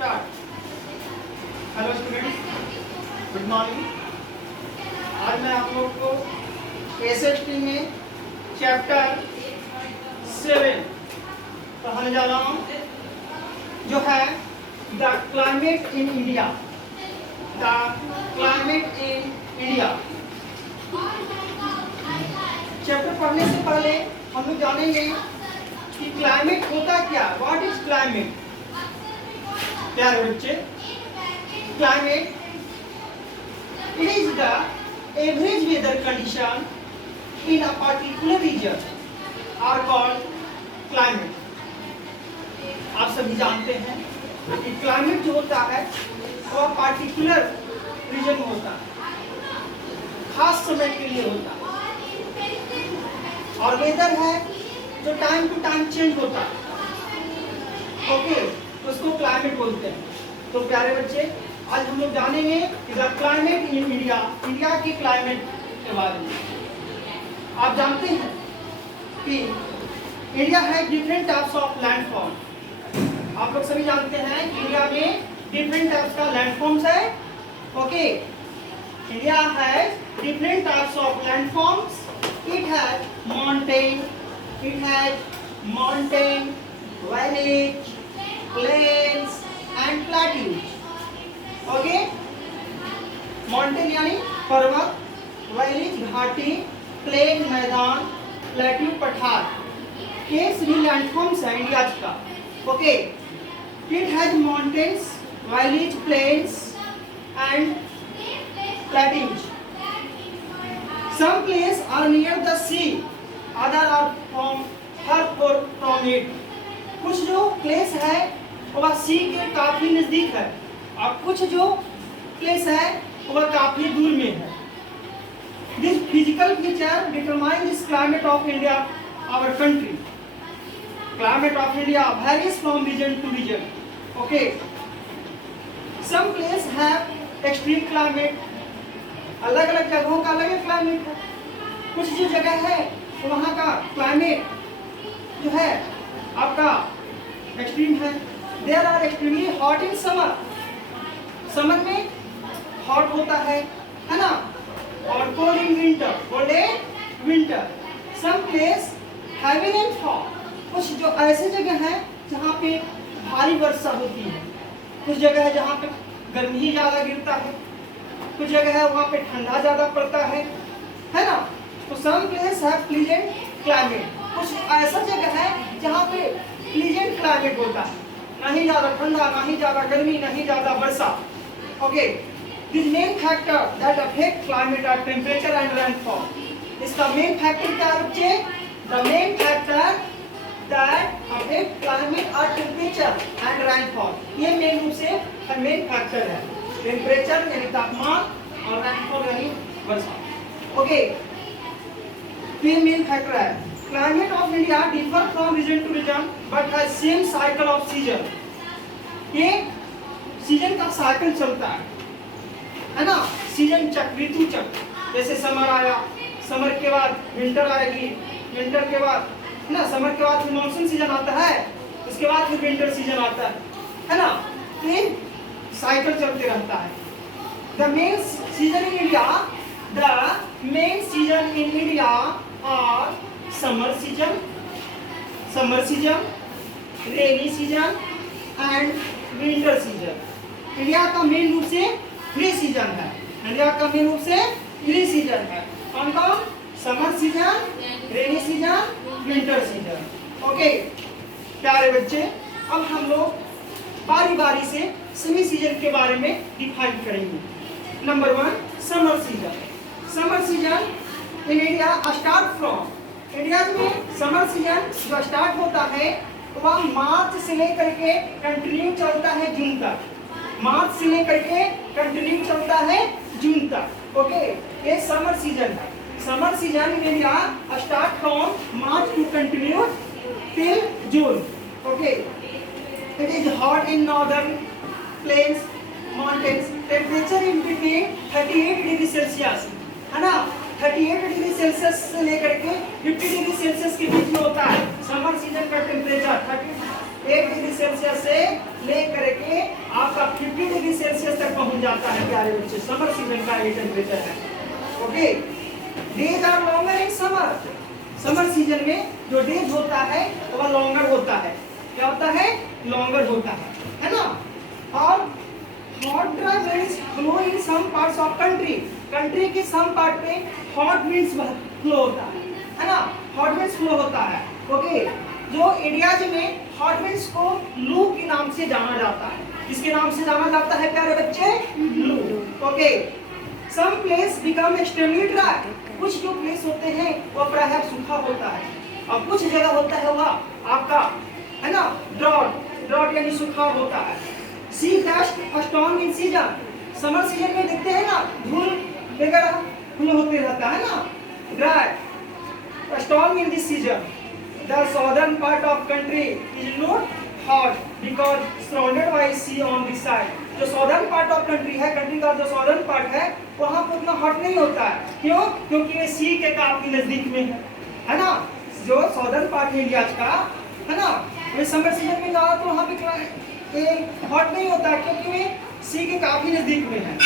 Start. Hello students, good morning. आज मैं आप लोग को एसएसटी में चैप्टर 7 पढ़ाने जा रहा हूँ, जो है the climate in India. The climate in India chapter पढ़ने से पहले हम लोग जानेंगे कि क्लाइमेट होता क्या, व्हाट इज क्लाइमेट। प्यारे बच्चे, climate it is the average weather condition in a particular region are called climate. आप सभी जानते हैं कि क्लाइमेट जो होता है वह पर्टिकुलर रीजन में होता है, खास समय के लिए होता है, और वेदर है जो टाइम टू टाइम चेंज होता है। ओके, उसको क्लाइमेट बोलते हैं। तो प्यारे बच्चे, आज हम लोग जानेंगे कि the climate in India, India की क्लाइमेट के बारे में। आप जानते हैं कि इंडिया है डिफरेंट टाइप्स ऑफ लैंडफॉर्म। आप लोग सभी जानते हैं कि इंडिया में डिफरेंट टाइप्स का लैंडफॉर्म्स है। Okay, India has different types of landforms. It has mountain, valleys, plains and plateaus. Okay? Mountain यानी पर्वत, valleys घाटी, plain मैदान, plateau पठार। ये सभी लैंडफॉर्म्स हैं इंडिया का। Okay? It has mountains, valleys, plains and plateaus. Some places are near the sea, other are far from it. कुछ जो प्लेस है वह सी के काफी नजदीक है, और कुछ जो प्लेस है वह काफी दूर में है। This physical feature determines this climate of India, our country. Climate of India varies from region to region. Okay. Some places have extreme climate. अलग अलग जगहों का अलग क्लाइमेट है। कुछ जो जगह है वहाँ का क्लाइमेट जो है आपका एक्सट्रीम है। There are extremely hot in summer. Summer में हॉट होता है ना, और cold in winter, cold in winter. Some place heavy rainfall. कुछ जो ऐसे जगह है जहाँ पे भारी वर्षा होती है। कुछ जगह है जहाँ पे गर्मी ही ज़्यादा गिरता है, कुछ जगह है वहाँ पे ठंडा ज्यादा पड़ता है ना। तो सम प्लेस है प्लीजेंट क्लाइमेट। कुछ ऐसा जगह है जहाँ पे प्लीजेंट क्लाइमेट होता है, नहीं ज्यादा ठंडा, नहीं ज्यादा गर्मी, नहीं ज्यादा वर्षा। Okay, this main factor that affect climate are temperature and rainfall. इसका मेन फैक्टर क्या है बच्चे? The main factor that affect climate are temperature and rainfall. ये मेन रूप से मेन फैक्टर है। टेम्परेचर यानी तापमान और रेनफॉल यानी वर्षा। ओके, ये मेन फैक्टर है। Climate of India differ from region to region but has same cycle of season. ये सीजन का साइकिल चलता है ना, सीजन चक्र, ऋतु चक्र। जैसे समर आया, समर के बाद विंटर आएगी, विंटर के बाद ना, समर के बाद फिर मॉनसून सीजन आता है, उसके बाद फिर विंटर सीजन आता है ना। ये साइकिल चलते रहता है। The main season in India are summer season, rainy season and winter season. India का मेन रूप से 3 सीजन है। इंडिया का मेन रूप से 3 सीजन है। कौन कौन? Summer season, rainy season, winter season. Okay प्यारे बच्चे, अब हम लोग बारी बारी से सभी सीजन के बारे में डिफाइन करेंगे। Number 1, summer season. Summer season in India start from, India में समर सीजन जो स्टार्ट होता है वह मार्च से लेकर के कंटिन्यू चलता है जून तक। मार्च से लेकर के कंटिन्यू चलता है जून तक। ओके, ये समर सीजन है। Summer season in India start from March two continue till June. Okay, it is hot in northern plains, mountains. Temperature in between 38 degree Celsius है ना, 38 डिग्री सेल्सियस से लेकर के 50 डिग्री सेल्सियस के बीच में होता है समर सीजन का टेम्परेचर। 38 डिग्री सेल्सियस से लेकर के 50 डिग्री सेल्सियस तक पहुंच जाता है प्यारे बच्चे, समर सीजन का ये टेम्परेचर है। Okay, days are longer in summer, summer season में जो डेज होता है वह लॉन्गर होता है। क्या होता है? लॉन्गर होता है ना। और hot dry winds flow in some parts of country, country के सम पार्ट में हॉट विंड्स फ्लो होता है ना, हॉट विंड्स फ्लो होता है। ओके, जो एरियाज में हॉट विंड्स को लू के नाम से जाना जाता है, किसके नाम से जाना जाता है प्यारे बच्चे? लू। Okay, some place become extremely dry, कुछ जो प्लेस होते हैं वो प्रायः सूखा होता है, और कुछ जगह होता है वह आपका है ना ड्रॉट, ड्रॉट यानी सूखा होता है। See dust storm in season, summer season में देखते हैं ना धूल वगैरह फ्लो होते रहता है ना, dry storm in this season. The southern part of country is not hot because surrounded by sea on this side, जो सदर्न पार्ट ऑफ कंट्री है, कंट्री का जो सदर्न पार्ट है वहां पर उतना हॉट नहीं होता है। क्यों? क्योंकि ये सी के काफी नजदीक में है ना, जो सदर्न पार्ट है इंडिया का है ना, वे समर सीजन में जाओ तो वहां पे हॉट नहीं होता क्योंकि वे सी के काफी नजदीक में है।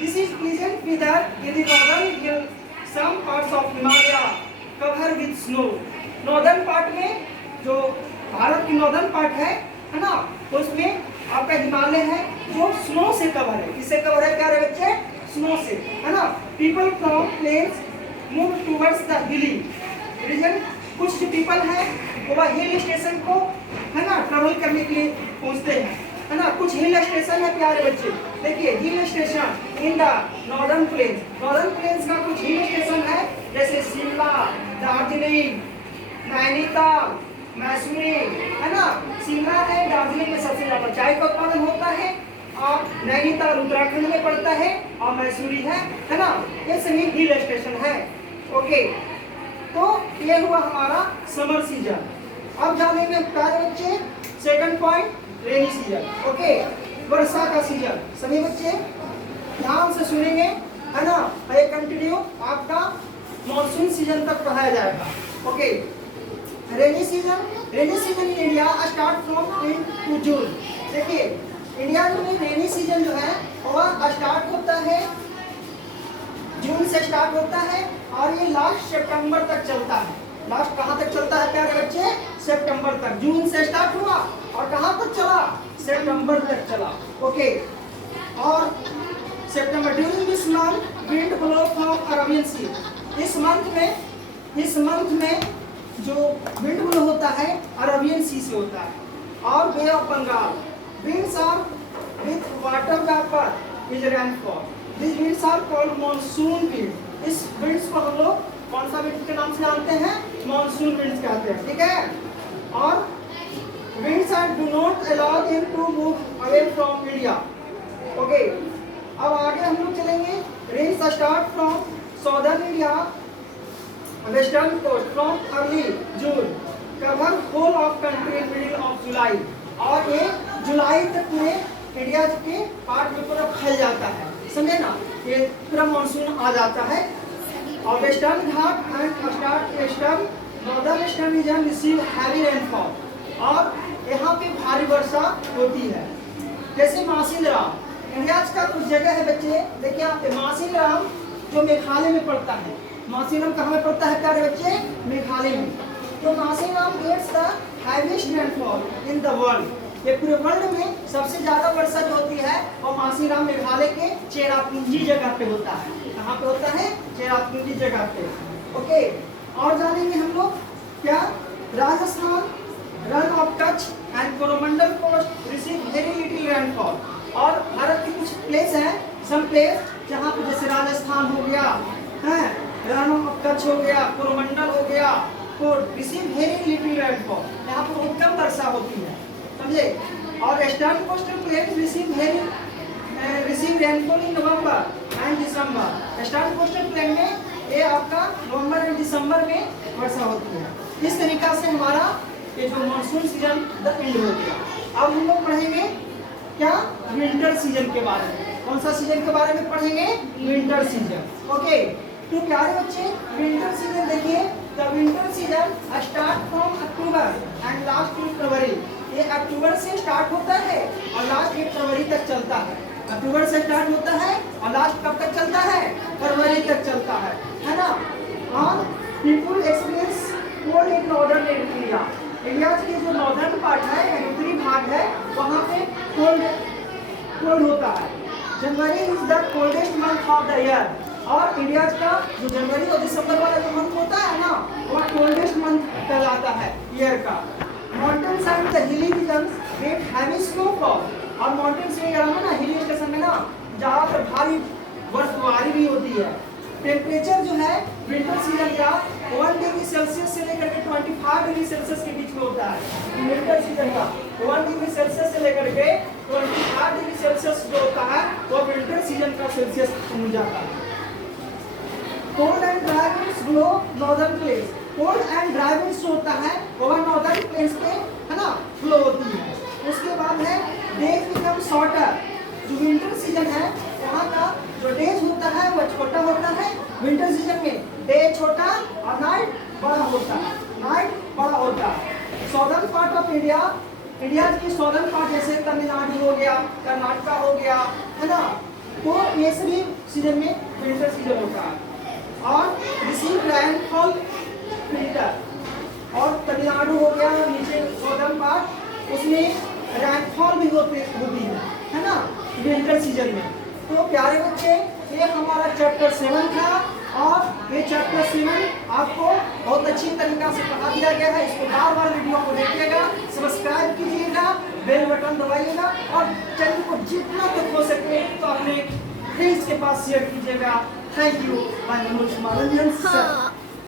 This is pleasant weather in the northern hill, some parts of Himalaya cover with snow, northern part में जो भारत की नॉर्दर्न पार्ट है ना, तो उसमें आपका हिमालय है जो स्नो से कवर है। किससे कवर है प्यारे बच्चे? स्नो से, है ना। People from plains move towards the hilly region, कुछ जो पीपल है वो हिल स्टेशन को है ना ट्रेवल करने के लिए पहुंचते हैं, है ना। कुछ हिल स्टेशन है प्यारे बच्चे, देखिए hill station in the northern plains, northern plains का कुछ हिल स्टेशन है जैसे शिमला, दार्जिलिंग, नैनीताल, मैसूरी, है ना। शिमला है, दार्जिलिंग में सबसे ज्यादा चाय का उत्पादन होता है, और नैनीताल उत्तराखंड में पड़ता है, और मैसूरी है ना। ये सभी हिल स्टेशन है। ओके, तो ये हुआ हमारा समर सीजन। अब जानेंगे प्यारे बच्चे second point, rainy season. Okay, वर्षा का सीजन। सभी बच्चे ध्यान से सुनेंगे, है ना। ये कंटिन्यू आपका मॉनसून सीजन तक पढ़ाया जाएगा। Okay, rainy season, rainy season in India start from June to June. देखिए इंडिया में रेनी सीजन जो है वह स्टार्ट होता है जून से स्टार्ट होता है, और ये लास्ट सितंबर तक चलता है। लास्ट कहाँ तक चलता है प्यारे बच्चे? सितंबर तक। जून से स्टार्ट हुआ और कहाँ तक चला? सितंबर तक चला। ओके, और सितंबर during this month wind blow from Arabian sea, इस मंथ में जो विंड ब्लो होता है अरेबियन सी से होता है, और bay of Bengal. Winds are with water vapour is rainfall, this winds are called monsoon wind. इस विंड्स को हम लोग कौन सा विंड के नाम से जानते हैं? मॉनसून विंड्स कहते हैं, ठीक है। और winds are do not allow them to move away from India. Okay, अब आगे हम लोग चलेंगे। Rains start from southern India, western coast from early June, cover whole of country in middle of July, और ये जुलाई तक में इंडिया के पार्ट में पूरा फैल जाता है, समझे ना। ये पूरा मानसून आ जाता है। और western Ghat and start eastern northern eastern region receive heavy rainfall, और यहाँ पे भारी वर्षा होती है। जैसे मासिनराम, इंडिया का कुछ जगह है बच्चे, देखिए यहाँ पे मासिनराम जो मेघालय में पड़ता है। मासिनराम कहाँ में पड़ता है प्यारे बच्चे? मेघालय में। तो Mawsynram gets the heaviest rainfall in the world, ये पूरे वर्ल्ड में सबसे ज्यादा वर्षा जो होती है वो मासिनराम मेघालय के चेरापूंजी जगह पे होता है। कहाँ पे होता है? चेरापूंजी जगह पे। ओके, और जानेंगे हम लोग क्या? Rajasthan, Rann of Kutch and Coromandel coast receive very little rainfall, और भारत के कुछ प्लेस हैं, सम प्लेस जहाँ पे जैसे राजस्थान हो गया, है रन ऑफ कच्छ हो गया, कोरोमंडल हो गया, तो रिसीव वेरी लिटिल रेनफॉल, यहाँ पर बहुत कम वर्षा होती है, समझे। और western coastal plain receive rainfall in November and December. Western coastal plain में ये आपका नवंबर एंड दिसंबर में वर्षा होती है। इस तरीका से हमारा ये जो मानसून सीजन द एंड हो गया। अब हम लोग पढ़ेंगे क्या? विंटर सीजन के बारे में। कौन सा सीजन के बारे में पढ़ेंगे? Winter season. ओके, तो प्यारे बच्चे विंटर सीजन देखिए, the winter season start from October and last till फरवरी। ये अक्टूबर से स्टार्ट होता है और लास्ट 1 फरवरी तक चलता है। अक्टूबर से स्टार्ट होता है और लास्ट कब तक चलता है? फरवरी तक चलता है ना। और people experience cold in northern India, India के जो नॉर्दर्न पार्ट है यानी उत्तरी भाग है वहाँ पे कोल्ड होता है। जनवरी is the coldest month of the year, और इंडिया का जो जनवरी और दिसंबर वाला जो मंथ होता है ना वह कोल्डेस्ट मंथ कहलाता है ईयर का। Mountains and the hilly regions get heavy snowfall, और माउंटेन्स एरिया में ना हिली स्टेशन में ना ज़्यादातर भारी बर्फबारी भी होती है। टेम्परेचर जो है विंटर सीजन का 1 डिग्री सेल्सियस से लेकर के 25 डिग्री सेल्सियस के बीच में होता है। विंटर सीजन का 1 डिग्री सेल्सियस से लेकर के 25 डिग्री सेल्सियस जो होता है वो विंटर सीजन का सेल्सियस हो जाता है। Cold and dry winds blow northern place, cold and dry winds होता है वह नॉर्दर्न प्लेस पे है ना फ्लो होती है। उसके बाद है डेज बिकम शॉर्टर, जो विंटर सीजन है वहाँ का जो डेज होता है वह छोटा होता है। विंटर सीजन में डे छोटा और नाइट बड़ा होता है, नाइट बड़ा होता है। Southern part of India, India की सॉदर्न पार्ट जैसे तमिलनाडु हो गया, कर्नाटका हो गया है ना, तो ये सभी सीजन में विंटर सीजन होता है। और रिसीव रैनफॉल विंटर, और तमिलनाडु हो गया नीचे सॉदर्न पार्ट, उसमें रैनफॉल भी होती है ना विंटर सीजन में। तो प्यारे बच्चे ये हमारा चैप्टर 7 था, और ये चैप्टर 7 आपको बहुत अच्छी तरीका से पढ़ा दिया गया है। इसको बार बार वीडियो को देखिएगा, सब्सक्राइब कीजिएगा, बेल बटन दबाइएगा, और चैनल को जितना तक हो सके तो अपने फ्रेंड्स के पास शेयर कीजिएगा। थैंक यू, बाय मनोज मनोरंजन सर।